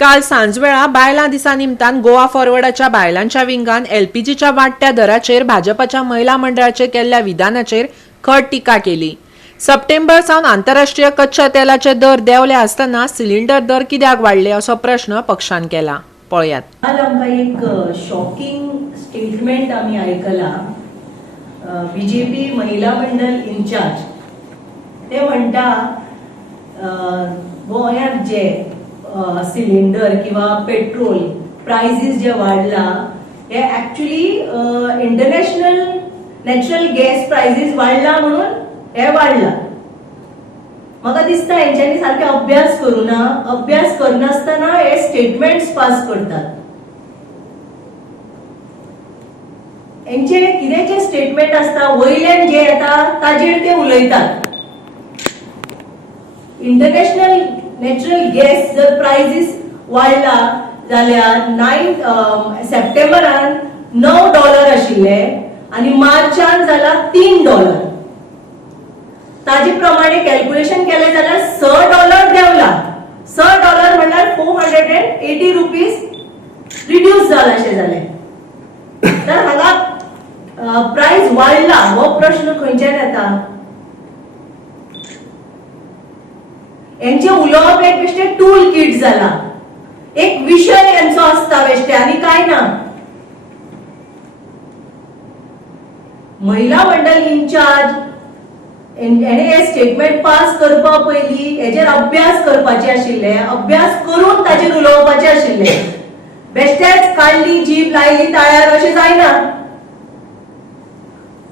काल सांजवेळा बायलां दिसा निमतान गोवा फॉरवर्डाच्या बायलांच्या विंगान एलपीजीच्या वाडट्या दराचेर भाजपाच्या महिला मंडळाचेर केल्ल्या विधानाचेर खट टिका केली। सप्टेंबर सावन आंतरराष्ट्रीय कच्च्या तेलाचे दर देंवले आसतना सिलिंडर दर कित्याक वाडले असो प्रश्न पक्षान केला। पळयात। काल आमकां एक शॉकिंग स्टेटमेंट आमी आयकला। बीजेपी महिला मंडळ इन्चार्ज ते म्हणटा गोंयांत जे सिलिंडर किंवा पेट्रोल प्राइसेस जे वाढला हे actually international natural gas prices वाढला म्हणून हे वाढला। म्हाका दिसता हेंच्यांनी सारके अभ्यास करूना, अभ्यास करनासतना हे स्टेटमेंट्स पास करतात। हेंचे कितें जे स्टेटमेंट आसता वयल्यान जे येता ताजेर ते उलयतात। इंटरनॅशनल नॅचरल गॅस जर प्राइसेस वाढला जाल्यार 9 सप्टेंबरान $9 आशिल्ले आणि मार्चान जाला $3। ताजे प्रमाणे कॅल्क्युलेशन केले जाल्यार $6 देंवला। $6 म्हणल्यार 480 रुपीज रिड्यूस जाला अशें जालें। तर हांगा प्राइस वाडला हो प्रश्न खंयच्यान येता? यांचे उलोवप एक बेश्टे टूल किट जाला, एक विषय यांचो आसता बेश्टे आनी काय ना। महिला मंडळ इन्चार्ज हेणे हे स्टेटमेंट पास करपा पयली हेजेर अभ्यास करपाचे आशिल्ले, अभ्यास करून ताजेर उलोवपाचे आशिल्ले। बेश्टेच काडली जीभ लायली ताळ्यार अशें जायना।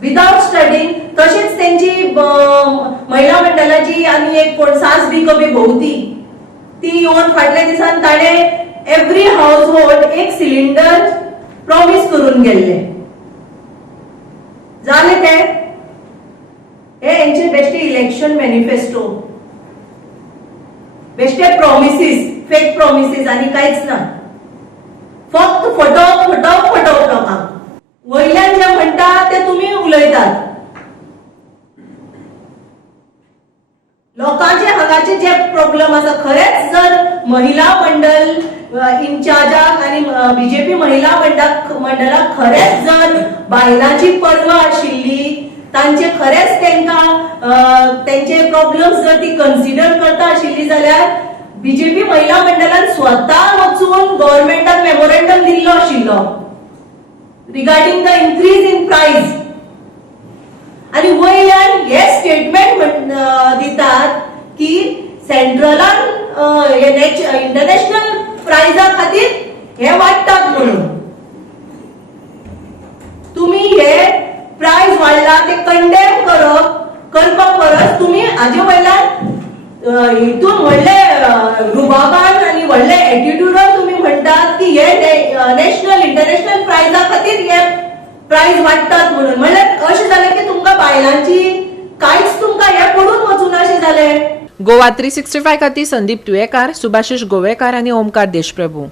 विदाउट स्टडींग तशीच त्यांची महिला मंडळाची आनी एक कोण सास बी कभी भोवती ती येवन फाटल्या दिसान ताणे एव्हरी हाऊस होल्ड एक सिलिंडर प्रॉमिस करून गेल्ले। जाले ते हे यांचे बेश्टे इलेक्शन मॅनिफेस्टो, बेश्टे प्रॉमिसेस, फेक प्रॉमिसेस आनी कांयच ना। फक्त फटोवप लोकांक। वयल्यान जे म्हणटा ते तुम्ही उलयतात। लोकांचे हांगाचे जे प्रॉब्लेम आसा खरेच जर महिला मंडळ इन्चार्जाक आणि बीजेपी महिला मंडळाक खरेच जर बायलांची पर्वा आशिल्ली, तांचे खरेच त्यांचे प्रॉब्लेम्स जर ती कन्सिडर करता आशिल्ली जाल्यार बीजेपी महिला मंडळान स्वतः वचून गव्हर्नमेंटाक मेमोरेंडम दिल्लो आशिल्लो regarding the increase in price. आणि वयल्यान हे स्टेटमेंट दितात की सेंट्रलान इंटरनॅशनल प्राइसा खातीर हे वाडटात म्हणून। तुम्ही हे प्राइस वाडला ते कंडेम करपा परस तुम्ही हाजे वयल्यान हितून व्हडले रुबाबान आणि व्हडले एटिट्यूडान तुम्ही म्हणतात की हे नॅशनल इंटरनॅशनल प्राइसा खातीर हे प्राइस वाडटात म्हणून। म्हणजे अशें जालें की तुमकां बायलांची कांयच तुमकां हे पडून वचून अशें जालें। गोवा 365 खातीर संदीप तुयेकार, सुभाशीश गोवेकार आनी ओमकार देशप्रभू।